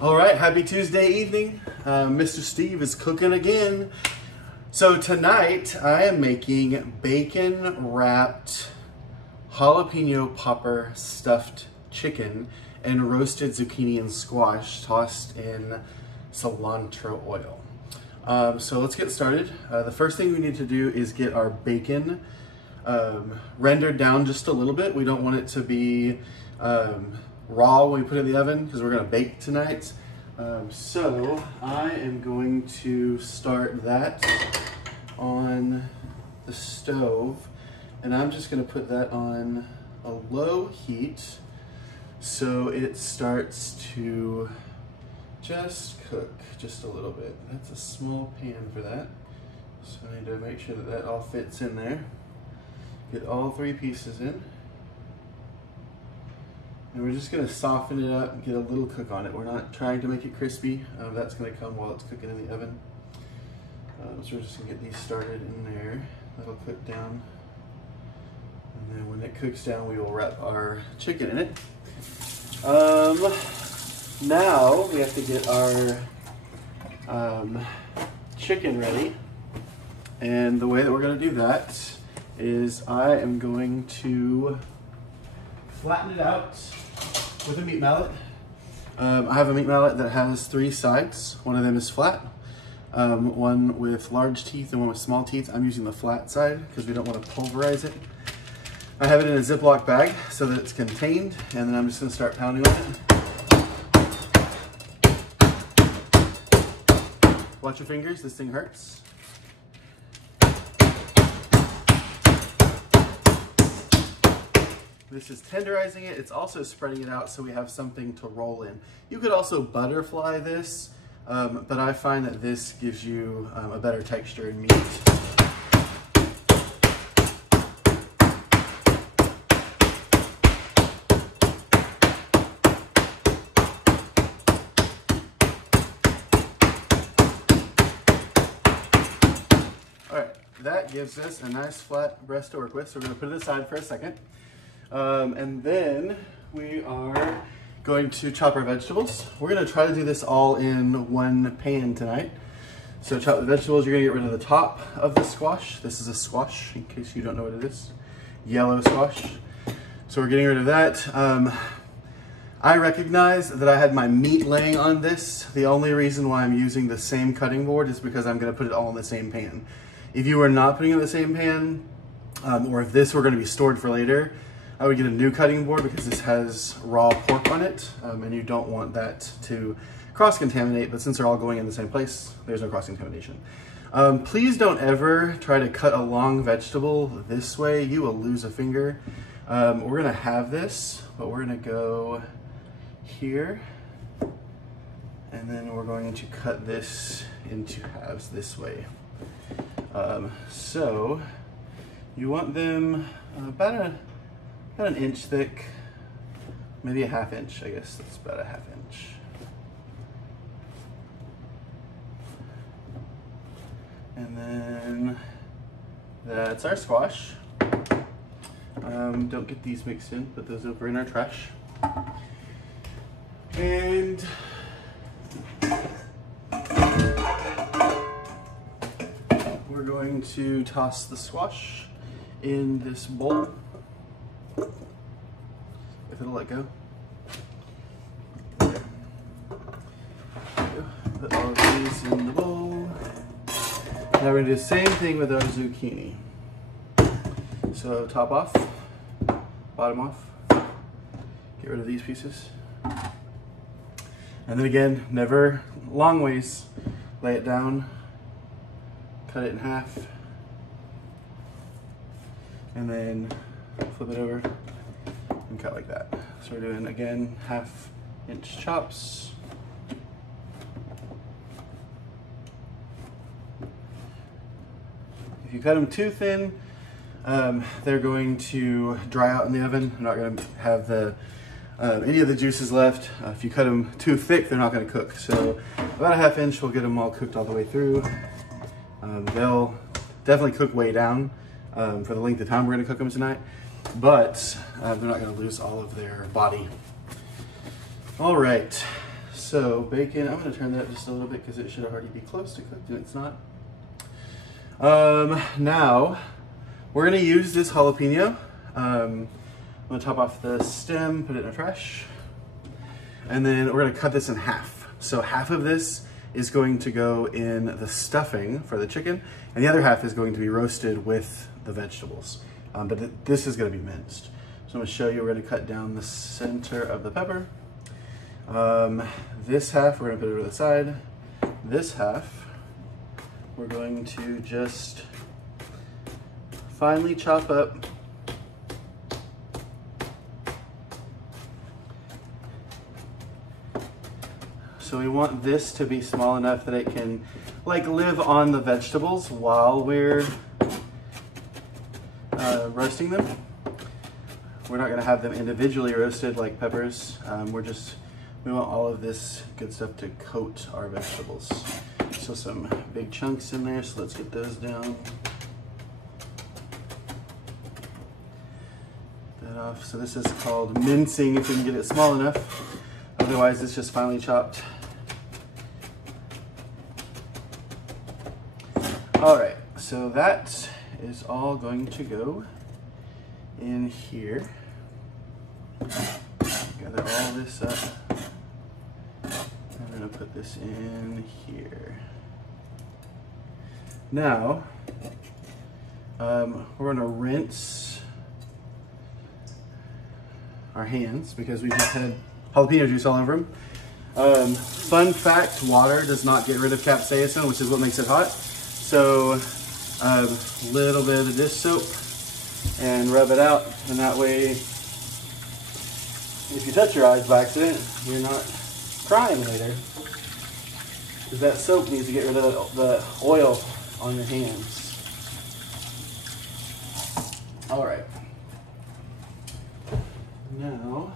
All right, happy Tuesday evening. Mr. Steve is cooking again. So tonight I am making bacon wrapped jalapeno popper stuffed chicken and roasted zucchini and squash tossed in cilantro oil. So let's get started. The first thing we need to do is get our bacon rendered down just a little bit. We don't want it to be raw when we put it in the oven because we're going to bake tonight. So I am going to start that on the stove, and I'm just going to put that on a low heat so it starts to just cook just a little bit. That's a small pan for that, so I need to make sure that that all fits in there. Get all three pieces in. And we're just going to soften it up and get a little cook on it. We're not trying to make it crispy. That's going to come while it's cooking in the oven. So we're just going to get these started in there. That'll cook down. And then when it cooks down, we will wrap our chicken in it. Now we have to get our chicken ready. And the way that we're going to do that is I am going to flatten it out with a meat mallet. I have a meat mallet that has three sides. One of them is flat, one with large teeth and one with small teeth. I'm using the flat side because we don't want to pulverize it. I have it in a Ziploc bag so that it's contained, and then I'm just going to start pounding on it. Watch your fingers, this thing hurts. This is tenderizing it. It's also spreading it out so we have something to roll in. You could also butterfly this, but I find that this gives you a better texture in meat. All right, that gives us a nice flat breast to work with, so we're gonna put it aside for a second. And then we are going to chop our vegetables. We're going to try to do this all in one pan tonight. So chop the vegetables. You're going to get rid of the top of the squash. This is a squash, in case you don't know what it is. Yellow squash. So we're getting rid of that. I recognize that I had my meat laying on this. The only reason why I'm using the same cutting board is because I'm going to put it all in the same pan. If you were not putting it in the same pan, or if this were going to be stored for later, I would get a new cutting board because this has raw pork on it, and you don't want that to cross-contaminate, but since they're all going in the same place, there's no cross-contamination. Please don't ever try to cut a long vegetable this way. You will lose a finger. We're gonna have this, but we're gonna go here, and then we're going to cut this into halves this way. So you want them about an inch thick, maybe a ½ inch, I guess that's about a ½ inch. And then that's our squash. Don't get these mixed in, put those over in our trash. And we're going to toss the squash in this bowl. If it'll let go. Put all of these in the bowl. Now we're going to do the same thing with our zucchini. So top off, bottom off, get rid of these pieces. And then again, never long ways, lay it down, cut it in half, and then flip it over and cut like that. So we're doing, again, ½ inch chops. If you cut them too thin, they're going to dry out in the oven. They're not going to have the any of the juices left. If you cut them too thick, they're not going to cook. So about a ½ inch will get them all cooked all the way through. They'll definitely cook way down for the length of time we're going to cook them tonight, but they're not going to lose all of their body. All right, so bacon, I'm gonna turn that up just a little bit because it should already be close to cooked and it's not. Now, we're gonna use this jalapeno. I'm gonna top off the stem, put it in a trash, and then we're gonna cut this in half. So half of this is going to go in the stuffing for the chicken, and the other half is going to be roasted with the vegetables. But this is gonna be minced. So I'm gonna show you, we're gonna cut down the center of the pepper. This half, we're gonna put it over the side. This half, we're going to just finely chop up. So we want this to be small enough that it can like live on the vegetables while we're roasting them. We're not gonna have them individually roasted like peppers. We want all of this good stuff to coat our vegetables. So some big chunks in there, so let's get those down. That off. So this is called mincing if we can get it small enough. Otherwise it's just finely chopped. All right, so that is all going to go in here. Gather all this up. I'm gonna put this in here. Now, we're gonna rinse our hands because we just had jalapeno juice all over them. Fun fact, water does not get rid of capsaicin, which is what makes it hot. So a little bit of dish soap and rub it out, and that way if you touch your eyes by accident, you're not crying later, because that soap needs to get rid of the oil on your hands. All right, now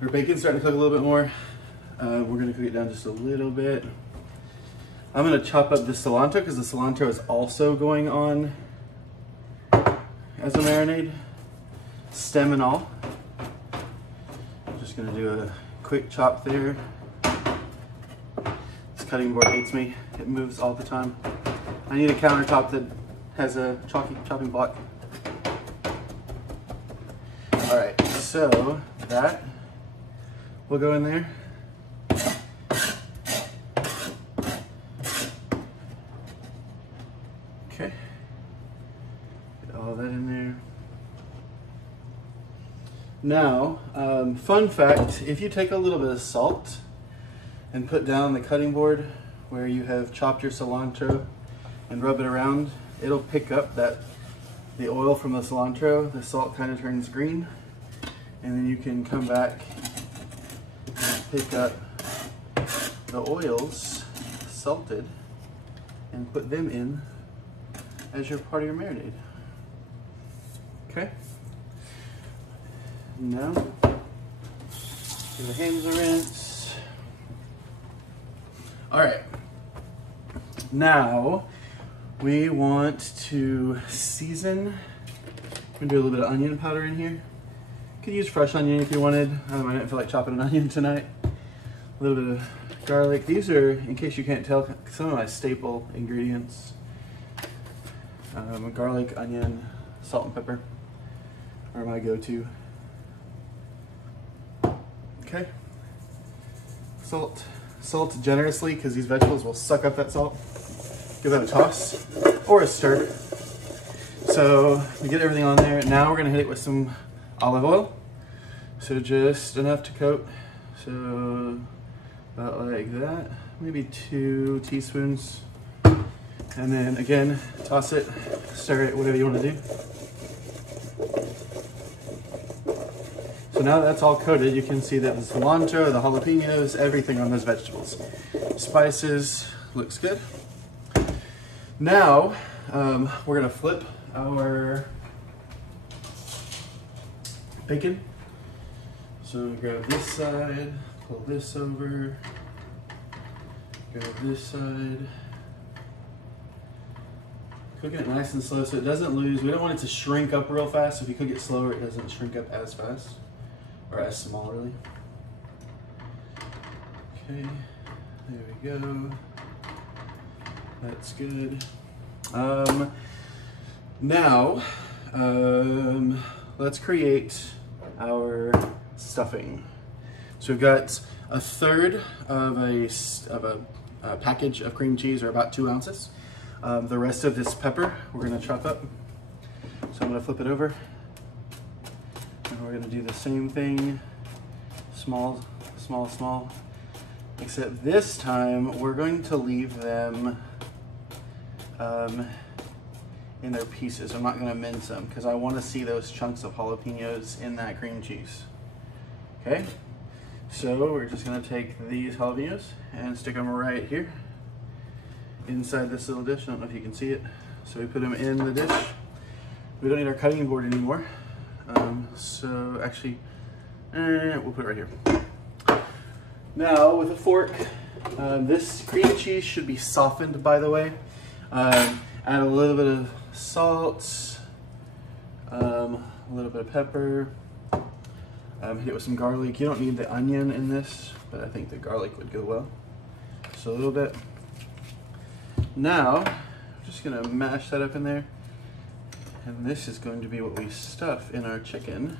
our bacon's starting to cook a little bit more. We're gonna cook it down just a little bit. I'm gonna chop up the cilantro because the cilantro is also going on as a marinade, stem and all. I'm just gonna do a quick chop there. This cutting board hates me. It moves all the time. I need a countertop that has a chopping block. All right, so that will go in there. Okay, get all that in there. Now, fun fact, if you take a little bit of salt and put down the cutting board where you have chopped your cilantro and rub it around, it'll pick up the oil from the cilantro. The salt kind of turns green, and then you can come back and pick up the oils salted and put them in as your part of your marinade. Okay. Now, give the hands a rinse. All right. Now, we want to season. We're gonna do a little bit of onion powder in here. You could use fresh onion if you wanted. I didn't feel like chopping an onion tonight. A little bit of garlic. These are, in case you can't tell, some of my staple ingredients. Garlic, onion, salt and pepper are my go-to. Okay. Salt generously because these vegetables will suck up that salt. Give that a toss or a stir. So we get everything on there. Now we're gonna hit it with some olive oil. So just enough to coat. So about like that, maybe 2 teaspoons. And then again, toss it, stir it, whatever you want to do. So now that that's all coated, you can see that the cilantro, the jalapenos, everything on those vegetables. Spices, looks good. Now, we're gonna flip our bacon. So grab this side, pull this over, grab this side. Cooking it nice and slow so it doesn't lose. We don't want it to shrink up real fast. If you cook it slower, it doesn't shrink up as fast. or as small really. Okay, there we go. That's good. Now, let's create our stuffing. So we've got a third of a package of cream cheese, or about 2 ounces. The rest of this pepper we're gonna chop up. So I'm gonna flip it over, and we're gonna do the same thing, small, small, small. Except this time we're going to leave them in their pieces. I'm not gonna mince them because I wanna see those chunks of jalapenos in that cream cheese. Okay, so we're just gonna take these jalapenos and stick them right here inside this little dish. I don't know if you can see it. So we put them in the dish. We don't need our cutting board anymore. So actually, we'll put it right here. Now with a fork, this cream cheese should be softened, by the way. Add a little bit of salt, a little bit of pepper, hit it with some garlic. You don't need the onion in this, but I think the garlic would go well. So a little bit. Now, I'm just gonna mash that up in there. And this is going to be what we stuff in our chicken.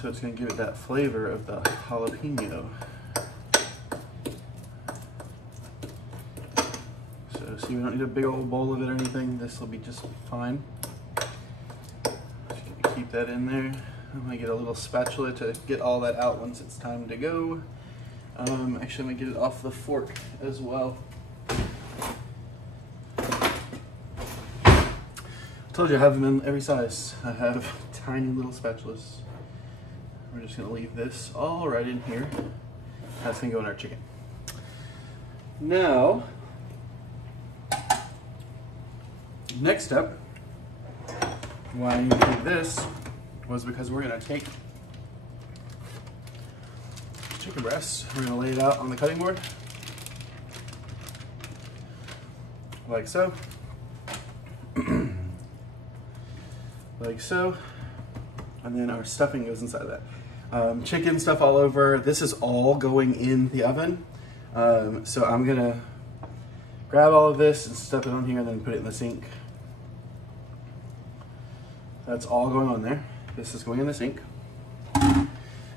So it's gonna give it that flavor of the jalapeno. So see, we don't need a big old bowl of it or anything. This will be just fine. Just gonna keep that in there. I'm gonna get a little spatula to get all that out once it's time to go. Actually, I'm gonna get it off the fork as well. I told you I have them in every size. I have tiny little spatulas. We're just gonna leave this all right in here. That's gonna go in our chicken. Now, next step, why I did this was because we're gonna take chicken breasts, we're gonna lay it out on the cutting board, like so. Like so, and then our stuffing goes inside of that. Chicken stuff all over. This is all going in the oven. So I'm gonna grab all of this and stuff it on here and then put it in the sink. That's all going on there. This is going in the sink. And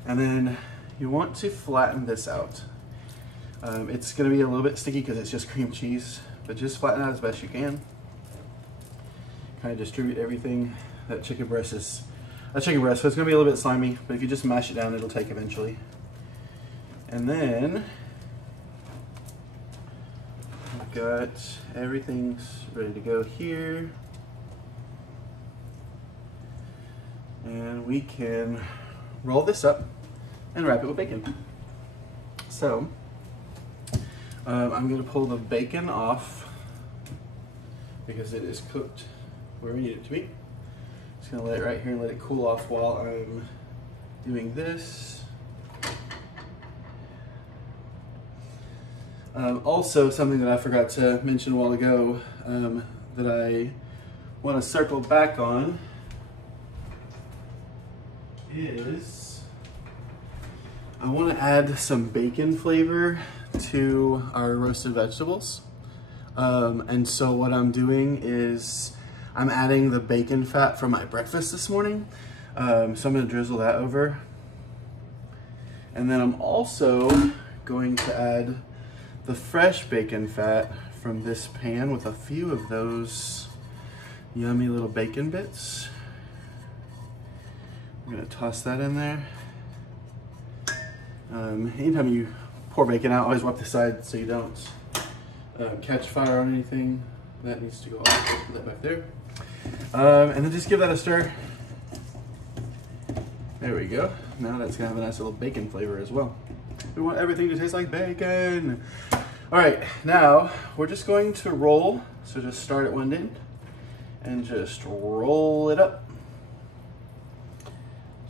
then you want to flatten this out. It's gonna be a little bit sticky because it's just cream cheese, but just flatten out as best you can. Kind of distribute everything. That chicken breast is a chicken breast, so it's gonna be a little bit slimy, but if you just mash it down, it'll take eventually. And then we've got everything's ready to go here. And we can roll this up and wrap it with bacon. So I'm gonna pull the bacon off because it is cooked where we need it to be. Just gonna let it right here and let it cool off while I'm doing this. Also, something that I forgot to mention a while ago that I want to circle back on is I want to add some bacon flavor to our roasted vegetables. And so what I'm doing is I'm adding the bacon fat from my breakfast this morning. So I'm gonna drizzle that over. And then I'm also going to add the fresh bacon fat from this pan with a few of those yummy little bacon bits. I'm gonna toss that in there. Anytime you pour bacon out, always wipe the side so you don't catch fire on anything. That needs to go off. Put that back there. And then just give that a stir. There we go. Now that's gonna have a nice little bacon flavor as well. We want everything to taste like bacon. All right, now we're just going to roll. So just start at one end and just roll it up.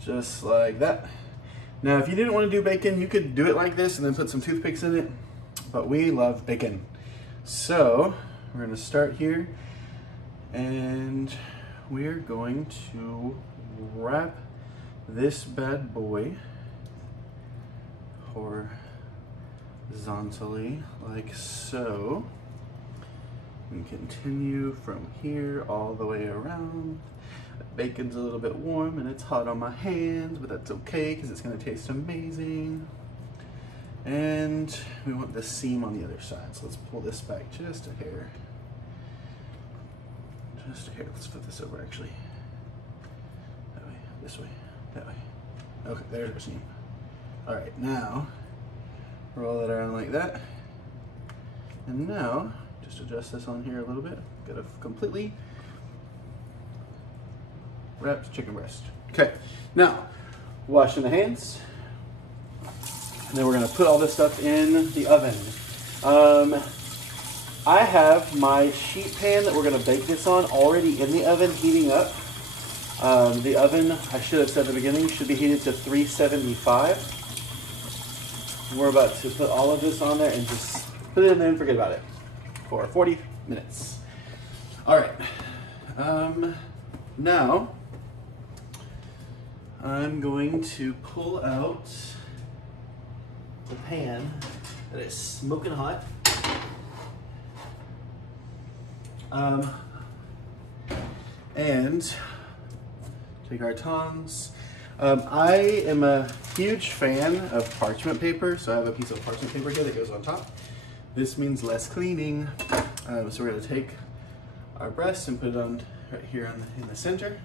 Just like that. Now, if you didn't want to do bacon, you could do it like this and then put some toothpicks in it, but we love bacon. So we're gonna start here and we're going to wrap this bad boy horizontally like so, and continue from here all the way around. The bacon's a little bit warm and it's hot on my hands, but that's okay because it's going to taste amazing. And we want the seam on the other side, so let's pull this back just a hair. Just a hair. Let's flip this over actually. That way, this way, that way. Okay, there's our seam. All right, now roll that around like that. And now, just adjust this on here a little bit. Got a completely wrapped chicken breast. Okay, now washing the hands. And then we're gonna put all this stuff in the oven. I have my sheet pan that we're gonna bake this on already in the oven heating up. The oven, I should have said at the beginning, should be heated to 375. We're about to put all of this on there and just put it in there and forget about it for 40 minutes. All right, now I'm going to pull out the pan that is smoking hot. And take our tongs. I am a huge fan of parchment paper, so I have a piece of parchment paper here that goes on top. This means less cleaning. So we're gonna take our breast and put it on right here in the center.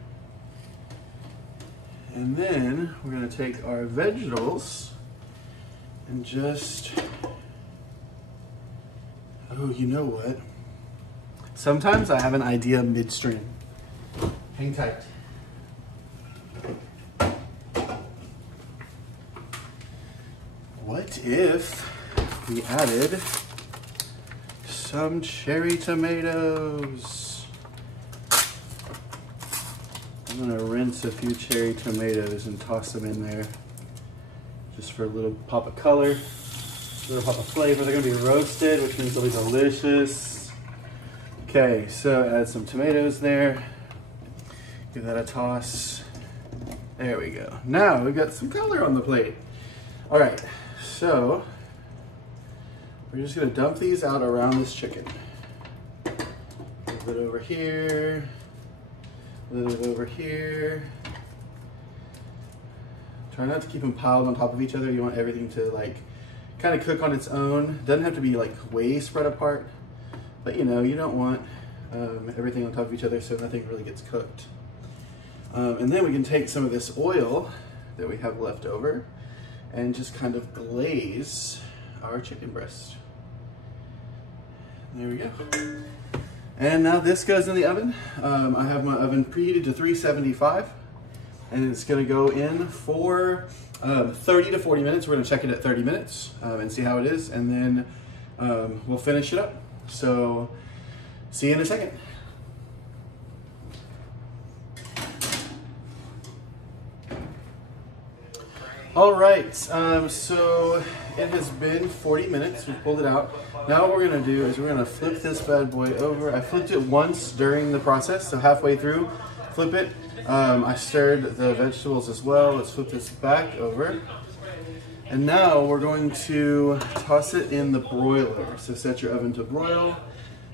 And then we're gonna take our vegetables and just, oh, you know what? Sometimes I have an idea midstream. Hang tight. What if we added some cherry tomatoes? I'm gonna rinse a few cherry tomatoes and toss them in there just for a little pop of color, a little pop of flavor. They're gonna be roasted, which means they'll be delicious. Okay, so add some tomatoes there. Give that a toss. There we go. Now we've got some color on the plate. All right, so we're just gonna dump these out around this chicken. A little bit over here, a little bit over here. Try not to keep them piled on top of each other. You want everything to like kind of cook on its own. Doesn't have to be like way spread apart, but you know, you don't want everything on top of each other so nothing really gets cooked. And then we can take some of this oil that we have left over and just kind of glaze our chicken breast. There we go. And now this goes in the oven. I have my oven preheated to 375 and it's gonna go in for 30 to 40 minutes. We're gonna check it at 30 minutes and see how it is, and then we'll finish it up. So see you in a second. All right, so it has been 40 minutes. We pulled it out. Now what we're gonna do is we're gonna flip this bad boy over. I flipped it once during the process, so halfway through, flip it. I stirred the vegetables as well. Let's flip this back over. And now we're going to toss it in the broiler. So set your oven to broil.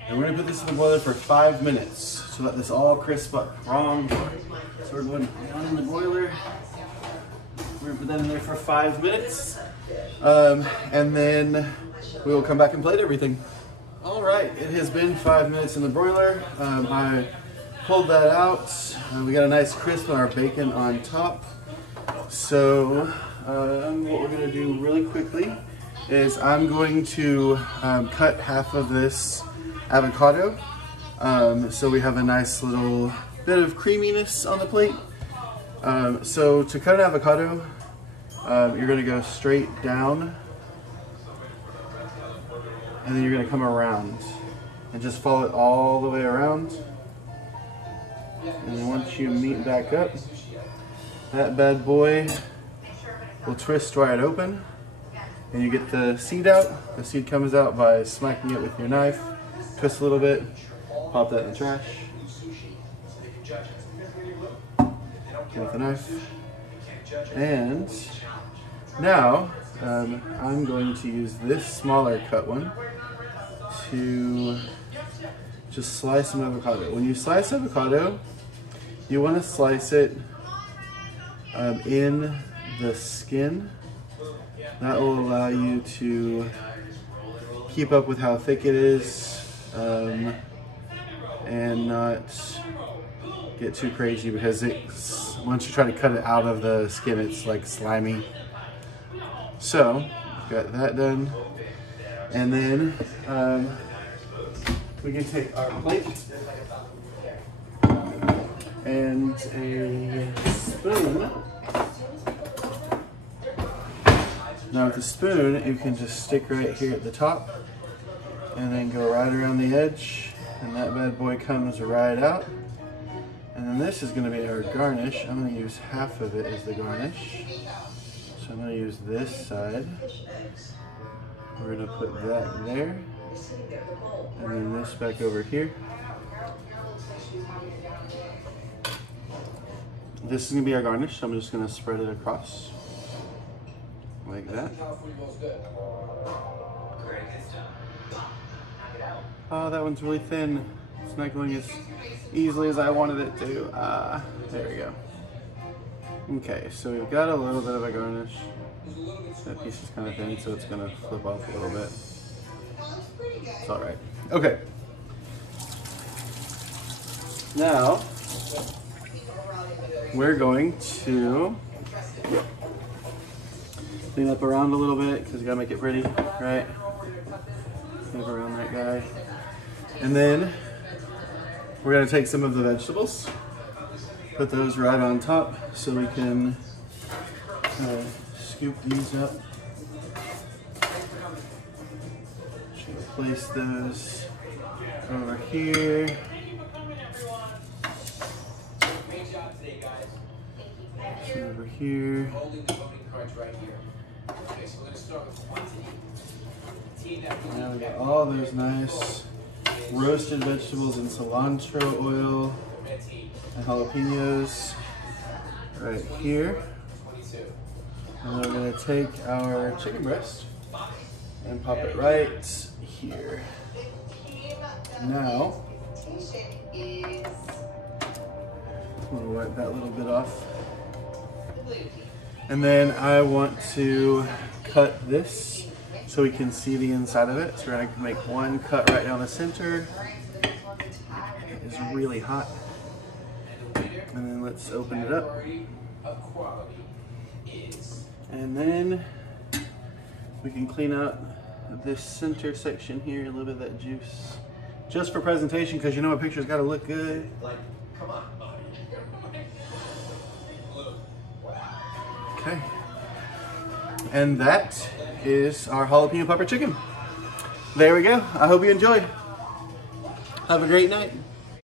And we're gonna put this in the broiler for 5 minutes to let this all crisp up. Wrong. So we're going down in the broiler. We're gonna put that in there for 5 minutes. And then we will come back and plate everything. All right, it has been 5 minutes in the broiler. I pulled that out. We got a nice crisp on our bacon on top. So what we're gonna do really quickly is I'm going to cut half of this avocado. So we have a nice little bit of creaminess on the plate. So to cut an avocado, you're gonna go straight down and then you're gonna come around and just follow it all the way around. And then once you meet back up, that bad boy will twist right open and you get the seed out. The seed comes out by smacking it with your knife, twist a little bit, pop that in the trash with the knife. And now I'm going to use this smaller cut one to just slice some avocado. When you slice avocado, you want to slice it in the skin. That will allow you to keep up with how thick it is and not get too crazy, because once you try to cut it out of the skin, it's like slimy. So, got that done. And then we can take our plate and a spoon. Now with the spoon, you can just stick right here at the top and then go right around the edge, and that bad boy comes right out. And then this is going to be our garnish. I'm going to use half of it as the garnish. So I'm going to use this side. We're going to put that there. And then this back over here. This is going to be our garnish, so I'm just going to spread it across. Like that. Oh, that one's really thin. It's not going as easily as I wanted it to. There we go. Okay, so we've got a little bit of a garnish. That piece is kind of thin, so it's going to flip off a little bit. It's all right. Okay. Now, we're going to clean up around a little bit, because you gotta make it pretty, right? Clean up around that guy. And then we're gonna take some of the vegetables, put those right on top so we can scoop these up. Should place those over here. Over here. Now we got all those nice roasted vegetables and cilantro oil and jalapenos right here. And then we're going to take our chicken breast and pop it right here. Now, we'll wipe that little bit off. And then I want to cut this so we can see the inside of it. So we're going to make one cut right down the center. It is really hot. And then let's open it up. And then we can clean out this center section here, a little bit of that juice. Just for presentation, because you know a picture's got to look good. Come on. Okay. And that is our jalapeno pepper chicken. There we go. I hope you enjoy. Have a great night.